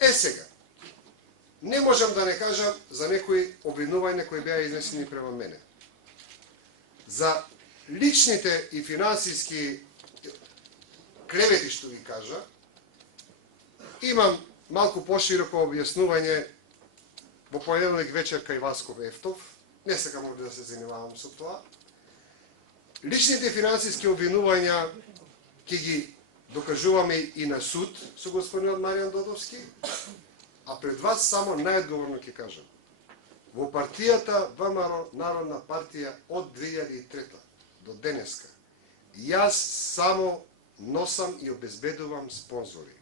Сега, не можам да не кажам за некои обвинувања кои беа изнесени према мене. За личните и финансиски клевети, што ви кажа, имам малку пошироко објаснување во понеделник вечер кај Васко Ефтов. Не сакам овде да се занимавам со тоа. Личните финансиски обвинувања ќе ги докажуваме и на суд со господинот Маријан Додовски, а пред вас само најодговорно ќе кажам. Во партијата ВМРО, Народна партија, од 2003 до денеска, јас само носам и обезбедувам спонзори.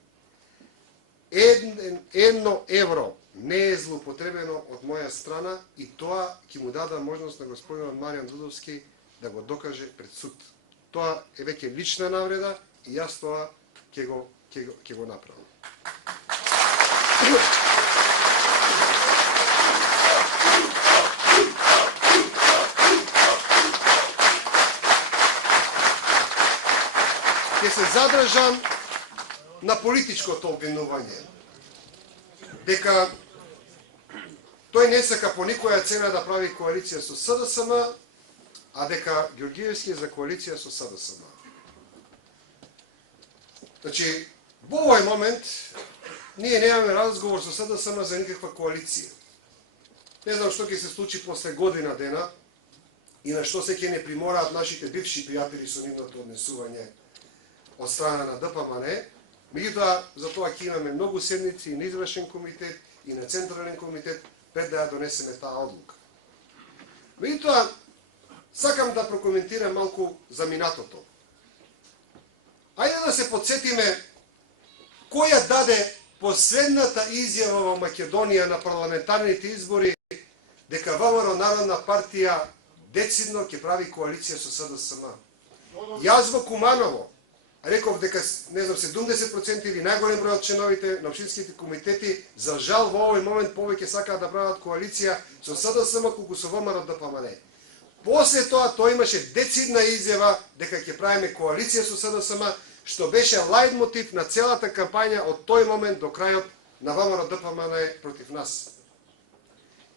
Едно евро не е злоупотребено од моја страна и тоа ќе му даде можност на господинот Маријан Додовски да го докаже пред суд. Тоа е веќе лична навреда и јас тоа ќе го направам. Ќе се задржам на политичкото обвинување, дека тој не сака по никоја цена да прави коалиција со СДСМ, а дека Ѓорѓиевски е за коалиција со СДСМ. Значи, во овој момент ние немаме разговор со СДСМ за никаква коалиција. Не знам што ќе се случи после година дена и на што се ќе не примораат нашите бивши пријатели со нивното однесување од страна на ДПМН. Меѓутоа, за тоа ќе имаме многу седници и на извршен комитет и на централен комитет пред да ја донесеме таа одлука. Меѓутоа, сакам да прокоментирам малку за минатото. Ајде да се подсетиме која даде последната изјава во Македонија на парламентарните избори дека ВМРО Народна партија децидно ќе прави коалиција со СДСМ. Јас во Куманово реков дека, не знам, 70% или најголем број од членовите на општинските комитети, за жал во овој момент повеќе сакаат да прават коалиција со СДСМ колку со ВМРО ДПМН. После тоа тој имаше децидна изјава дека ќе правиме коалиција со СДСМ, што беше лајт мотив на целата кампања од тој момент до крајот на ВМРО ДПМН против нас.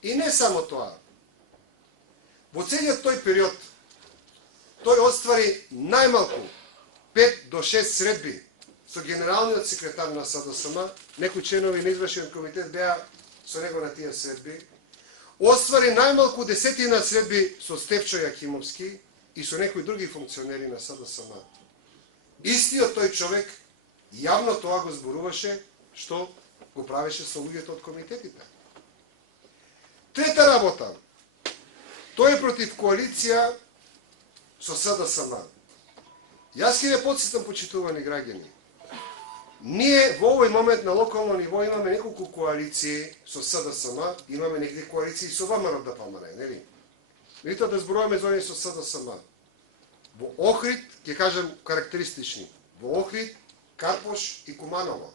И не само тоа. Во целиот тој период тој оствари најмалку 5 до 6 средби со генералниот секретар на СДСМ, некои членови на извршен комитет беа со него на тие средби. Оствари најмалку 10 средби со Стефчо Јакимовски и со некои други функционери на СДСМ. Истиот тој човек јавно тоа го зборуваше што го правеше со луѓето од комитетите. Трета работа. Тој е против коалиција со СДСМ. Јас ќе ве потсетам, почитувани граѓани. Ние во овој момент на локално ниво имаме неколку коалиции со СДСМ, имаме некои коалиции со ВМРО ДПМН, нели? Меѓутоа да зборуваме за оние со СДСМ. Во Охрид, ќе кажам карактеристични, во Охрид, Карпош и Куманово.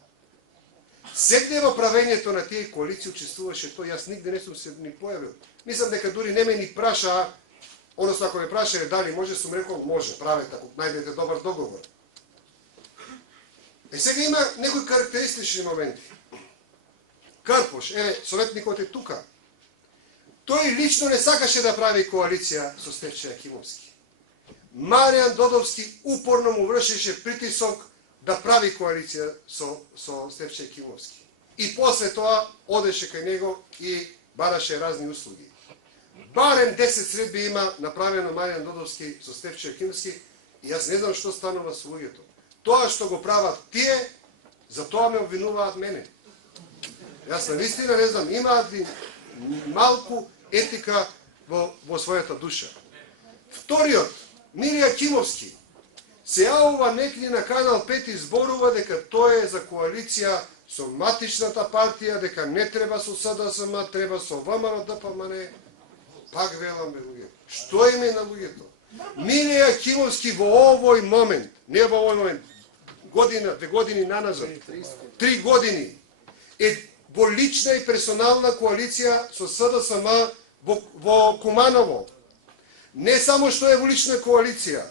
Сегде во правењето на тие коалиции учествуваше тој, јас нигде не сум се ни појавил. Мислам дека дури не ме ни прашаа, односно ако ме прашале дали може, сум рекол може, правете ако најдете добар договор. Сега има некои карактеристични моменти. Карпош, советникот е тука. Тој лично не сакаше да прави коалиција со Стефчо Јакимовски. Маријан Додовски упорно му вршеше притисок да прави коалиција со Стефчо Јакимовски. И после тоа одеше кај него и бараше разни услуги. Барем 10 средби има направено Маријан Додовски со Стефчо Јакимовски и јас не знам што станува со луѓето. Тоа што го прават тие, за тоа ме обвинуваат мене. Јас навистина не знам, имаат ли малку етика во својата душа. Вториот, Милија Кимовски, се јавува некој на канал 5 и зборува дека тој е за коалиција со матичната партија, дека не треба со СДСМ, треба со ВМРО ДПМН. Пак велам бе луѓе. Што име на луѓето? Милија Кимовски во овој момент, не во овој момент, година, 2 години наназад, 3 години, е во лична и персонална коалиција со СДСМ во Куманово. Не само што е во лична коалиција,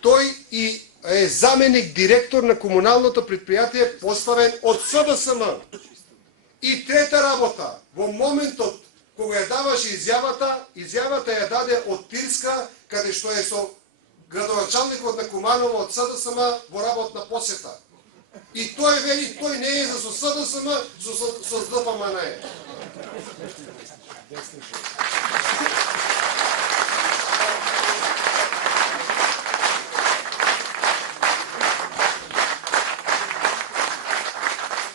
тој и е заменик директор на комуналното предпријатие поставен од СДСМ. И трета работа, во моментот кога ја даваше изјавата ја даде од Тирска, каде што е со градоначалникот на Куманово од СДСМ во работна посета. И тој вели, тој не е за со СДСМ, со ДПМН е.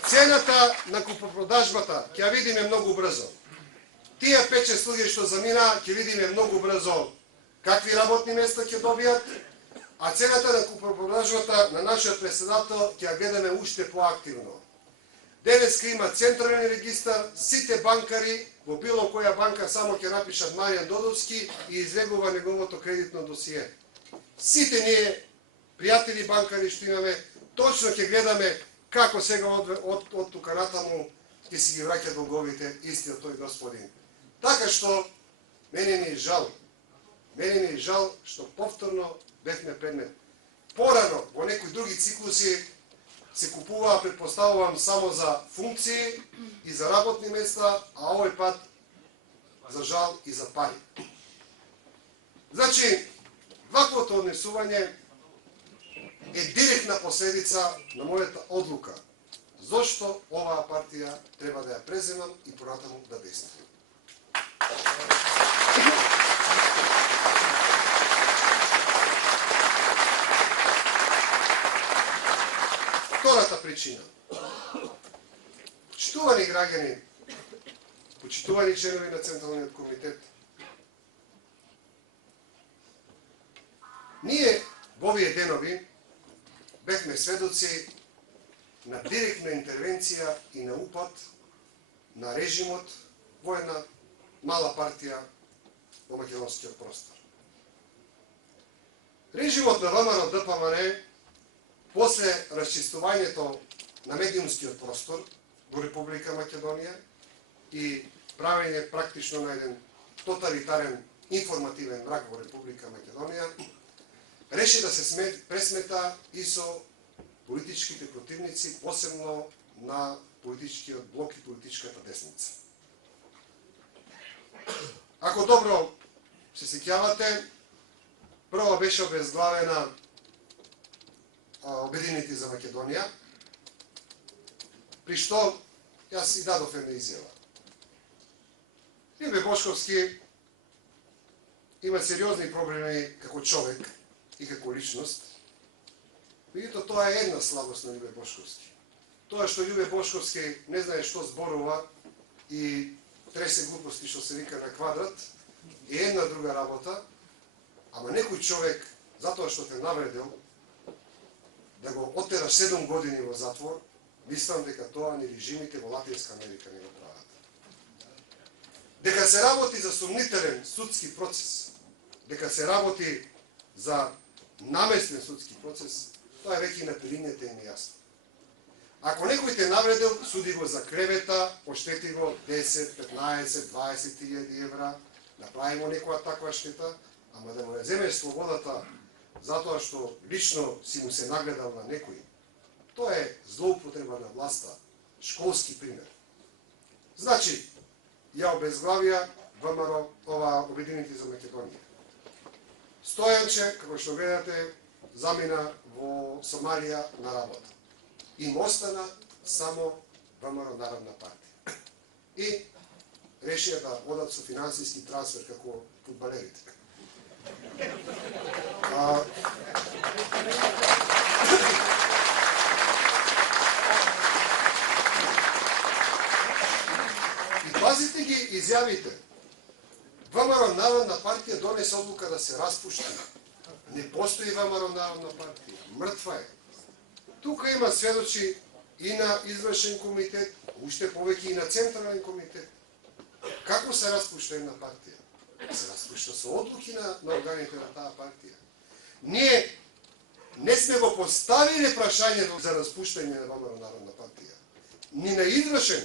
Цената на купопродажбата ќе ја видиме многу брзо. Тие 5-6 луѓе што замина, ќе видиме многу брзо какви работни места ќе добијат, а цената на купопродажбата на нашиот председател ќе ја гледаме уште поактивно. Денеска има централен регистар, сите банкари во било која банка само ќе напишат Маријан Додовски и излегува неговото кредитно досие. Сите ние пријатели банкари што имаме, точно ќе гледаме како сега од тука натаму ќе си ги враќат долговите истиот тој господин. Така што мене ми е жал што повторно бевме предмет. Порано во некои други циклуси се купуваа, предпоставувам, само за функции и за работни места, а овој пат за жал и за пари. Значи, ваквото однесување е директна последица на мојата одлука зошто оваа партија треба да ја преземам и понатаму да действам. Втората причина. Почитувани граѓани, почитувани членови на Централниот комитет, ние во овие денови бевме сведоци на директна интервенција и на упад на режимот во една мала партија во македонскиот простор. Режимот на ВМРО ДПМН после расчистувањето на медиумскиот простор во Република Македонија и правење практично на еден тоталитарен информативен мрак во Република Македонија, реши да се пресмета и со политичките противници, посебно на политичкиот блок и политичката десница. Ако добро се сеќавате, прво беше обезглавена Обединети за Македонија, при што јас и дадов една изјава. Љубе Бошковски има сериозни проблеми како човек и како личност. Меѓутоа, тоа е една слабост на Љубе Бошковски. Тоа што Љубе Бошковски не знае што зборува и тресе глупости што се вика на квадрат, е една друга работа, ама некој човек, затоа што те навредил, да го оттера 7 години во затвор, мислам дека тоа ни режимите во Латинска Америка не го прават. Дека се работи за сомнителен судски процес, дека се работи за наместен судски процес, тоа е веќе на пилињата им јасно. Ако некој те навредил, суди го за клевета, оштети го 10, 15, 20.000 евра, направи му некоја таква штета, ама да му ја земеш слободата затоа што лично си му се нагледал на некој, тоа е злоупотреба на власта, школски пример. Значи, ја обезглавија ВМРО, Обединети за Македонија. Стојанче, како што гледате, замина во Сомалија на работа. Им остана само ВМРО Народна партија. И решија да одат со финансиски трансфер како фудбалерите. И пазите ги изјавите. ВМРО Народна партија донесе одлука да се распушти. Не постои ВМРО Народна партија. Мртва е. Тука има сведочи и на извршен комитет, уште повеќе и на Централен комитет. Како се распушта една партија? Се распушта со одлуки на органите на таа партија. Ние не сме го поставиле прашањето за распуштање на ВМРО Народна партија. Ни на извршен,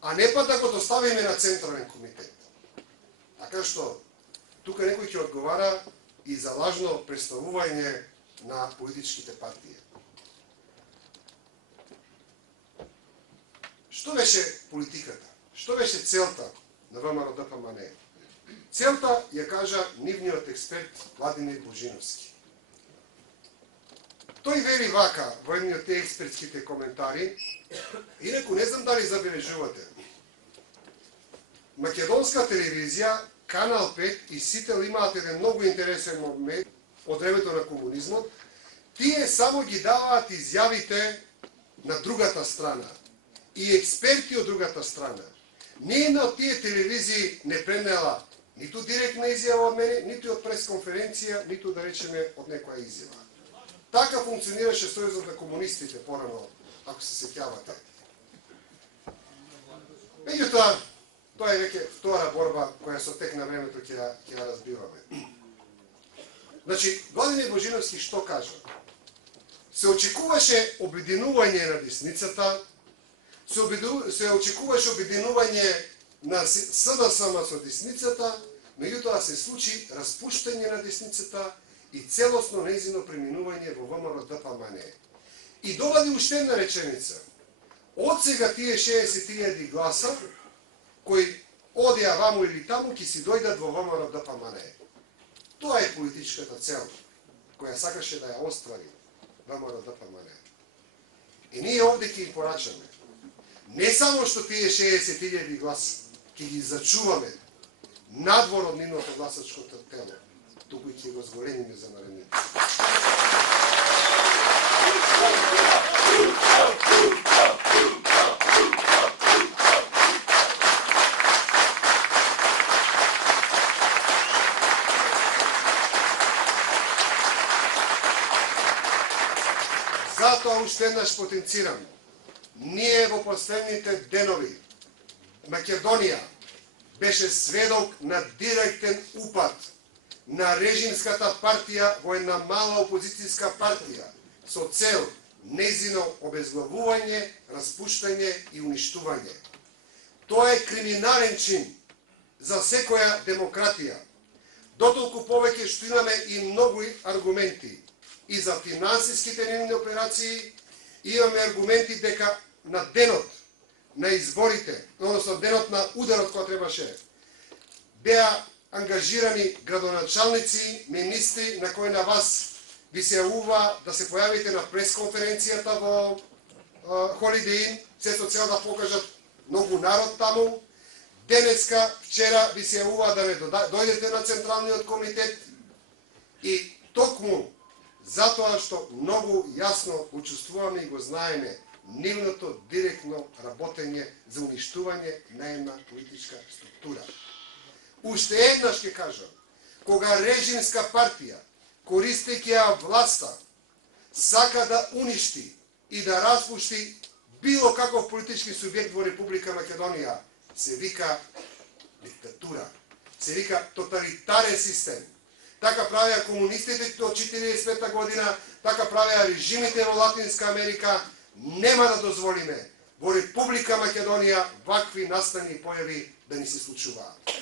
а не па да го доставиме на Централен комитет. Така што, тука некој ќе одговара и за лажно представување на политичките партии. Што беше политиката? Што беше целта на ВМРО ДПМН? Целта ја кажа нивниот експерт Владимир Божиновски. Тој вели вака во едни од тие експертските коментари, инаку не знам дали забележувате. Македонска телевизија, Канал 5 и Сител имаат еден многу интересен момент од времето на комунизмот. Тие само ги даваат изјавите на другата страна и експерти од другата страна. Ниједна од тие телевизии не пренела ниту директна изјава од мене, ниту од пресконференција, ниту да речеме од некоја изјава. Така функционираше Сојузот на комунистите порано, ако се сеќавате. Меѓутоа, тоа е веќе втора борба која со тек на времето ќе ја разбиваме. Значи, Владимир Божиновски што кажа? Се очекуваше обединување на десницата, се очекуваше обединување на СДСМ со десницата, меѓутоа се случи распуштање на десницата и целосно нејзино преминување во ВМРО ДПМН. И довади уште една реченица. Од сега тие 60.000 гласа, кои одеа ваму или таму, ќе си дојдат во ВМРО ДПМН. Тоа е политичката цел, која сакаше да ја оствари ВМРО ДПМН. И ние овде ќе им порачаме. Не само што тие 60.000 гласа ќе ги зачуваме надвор од нивното гласачко тело, туку и ќе го зголемиме за наредните. Затоа уште еднаш потенцирам. Ние во последните денови Македонија беше сведок на директен упад на режимската партија во една мала опозицијска партија со цел нејзино обезглавување, распуштање и уништување. Тоа е криминален чин за секоја демократија. Дотолку повеќе што имаме и многу аргументи и за финансиските нивни операции, имаме аргументи дека на денот на изборите, односно денот на ударот кој требаше, беа ангажирани градоначалници, министри, на кои на вас ви се јавува да се појавите на пресконференцијата во Holiday Inn, се со цел да покажат многу народ таму. Денеска, вчера ви се јавува да не дојдете на Централниот комитет и токму затоа што многу јасно учествуваме и го знаеме нивното директно работење за уништување на една политичка структура. Уште еднаш ќе кажам, кога режимска партија, користејќи ја власта, сака да уништи и да распушти било каков политички субјект во Република Македонија, се вика диктатура, се вика тоталитарен систем. Така правеа комунистите до 45 година, така правеа режимите во Латинска Америка. Нема да дозволиме во Република Македонија вакви настани и појави да ни се случуваат.